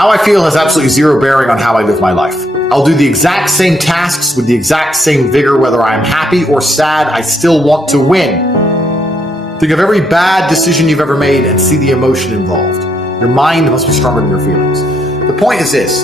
How I feel has absolutely zero bearing on how I live my life. I'll do the exact same tasks with the exact same vigor, whether I'm happy or sad. I still want to win. Think of every bad decision you've ever made and see the emotion involved. Your mind must be stronger than your feelings. The point is this.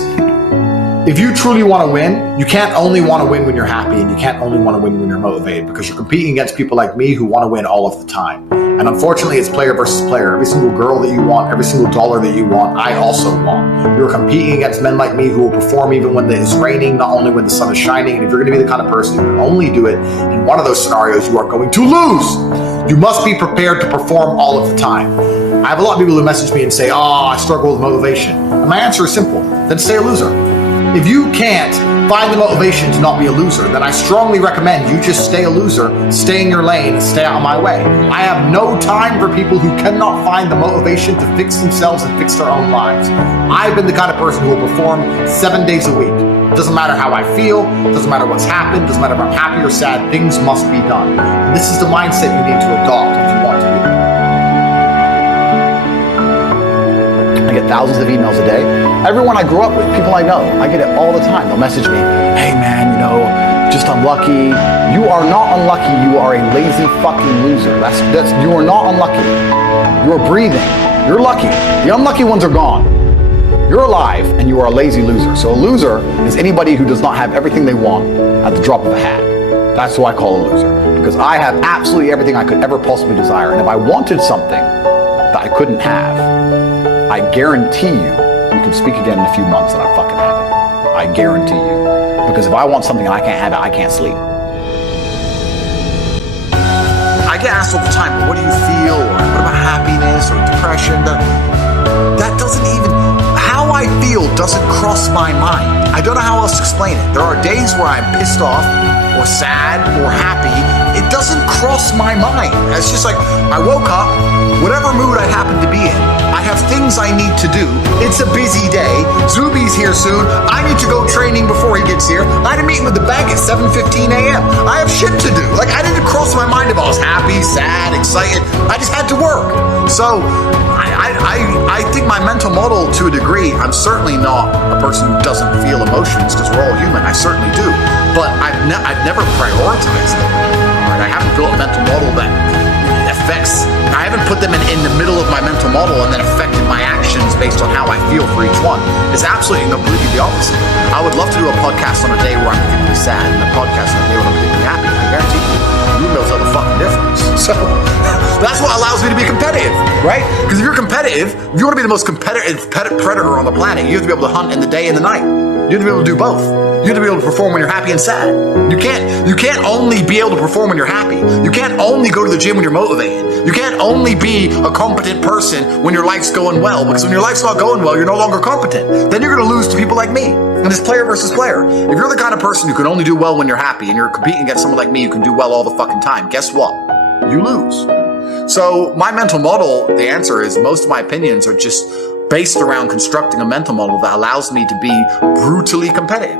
If you truly want to win, you can't only want to win when you're happy, and you can't only want to win when you're motivated, because you're competing against people like me who want to win all of the time. And unfortunately, it's player versus player. Every single girl that you want, every single dollar that you want, I also want. You're competing against men like me who will perform even when it's raining, not only when the sun is shining. And if you're going to be the kind of person who can only do it in one of those scenarios, you are going to lose. You must be prepared to perform all of the time. I have a lot of people who message me and say, I struggle with motivation. And my answer is simple. Then stay a loser. If you can't find the motivation to not be a loser, then I strongly recommend you just stay a loser, stay in your lane, and stay out of my way. I have no time for people who cannot find the motivation to fix themselves and fix their own lives. I've been the kind of person who will perform 7 days a week. Doesn't matter how I feel, doesn't matter what's happened, doesn't matter if I'm happy or sad, things must be done. And this is the mindset you need to adopt if you want to do that. I get thousands of emails a day. Everyone I grew up with, people I know, I get it all the time. They'll message me, hey man, just unlucky. You are not unlucky, you are a lazy fucking loser. You are not unlucky. You are breathing. You're lucky. The unlucky ones are gone. You're alive and you are a lazy loser. So a loser is anybody who does not have everything they want at the drop of a hat. That's who I call a loser, because I have absolutely everything I could ever possibly desire. And if I wanted something that I couldn't have, I guarantee you can speak again in a few months and I fucking have it. I guarantee you. Because if I want something and I can't have it, I can't sleep. I get asked all the time, what do you feel? Or what about happiness or depression? That doesn't even, how I feel doesn't cross my mind. I don't know how else to explain it. There are days where I'm pissed off or sad or happy. It doesn't cross my mind. It's just like, I woke up, whatever mood I happen to be in, I have things I need to do. It's a busy day. Zuby's here soon. I need to go training before he gets here. I had a meeting with the bank at 7:15 a.m. I have shit to do. I didn't cross my mind if I was happy, sad, excited. I just had to work. So I think my mental model, to a degree, I'm certainly not a person who doesn't feel emotions, because we're all human. I certainly do. But I've never prioritized them. Right? I haven't built a mental model that affects, I haven't put them in the middle of my mental model and then affected my actions based on how I feel for each one. It's absolutely and completely the opposite. I would love to do a podcast on a day where I'm particularly sad and a podcast on a day when I'm particularly happy. I guarantee you knows how the fucking difference. So that's what allows me to be competitive, right? Because if you're competitive, if you want to be the most competitive predator on the planet, you have to be able to hunt in the day and the night. You have to be able to do both. You have to be able to perform when you're happy and sad. You can't only be able to perform when you're happy. You can't only go to the gym when you're motivated. You can't only be a competent person when your life's going well, because when your life's not going well, you're no longer competent. Then you're going to lose to people like me. And it's player versus player. If you're the kind of person who can only do well when you're happy and you're competing against someone like me who can do well all the fucking time, guess what? You lose. So my mental model, the answer is most of my opinions are just based around constructing a mental model that allows me to be brutally competitive.